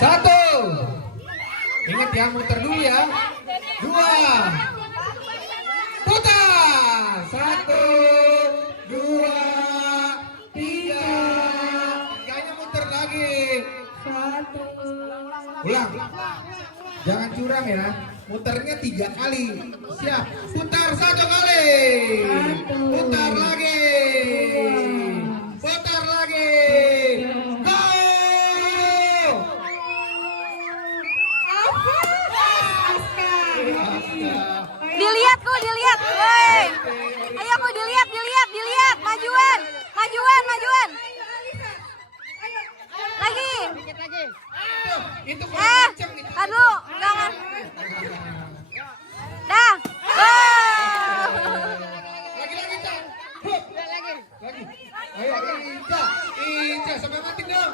Satu. Ingat ya, muter dulu ya. Dua. Putar. Satu, dua, tiga. Tiganya muter lagi. Satu. Ulang. Jangan curang ya. Muternya 3 kali. Siap. Putar 1 kali. Putar lagi. Putar lagi. Go. Dilihat kok, dilihat. Woi. Ayo kok dilihat, dilihat. Majuan. Lagi. Itu Aduh, jangan. Dah. Lagi, Cak. Lagi. Ayo, Ica sampai mati dong.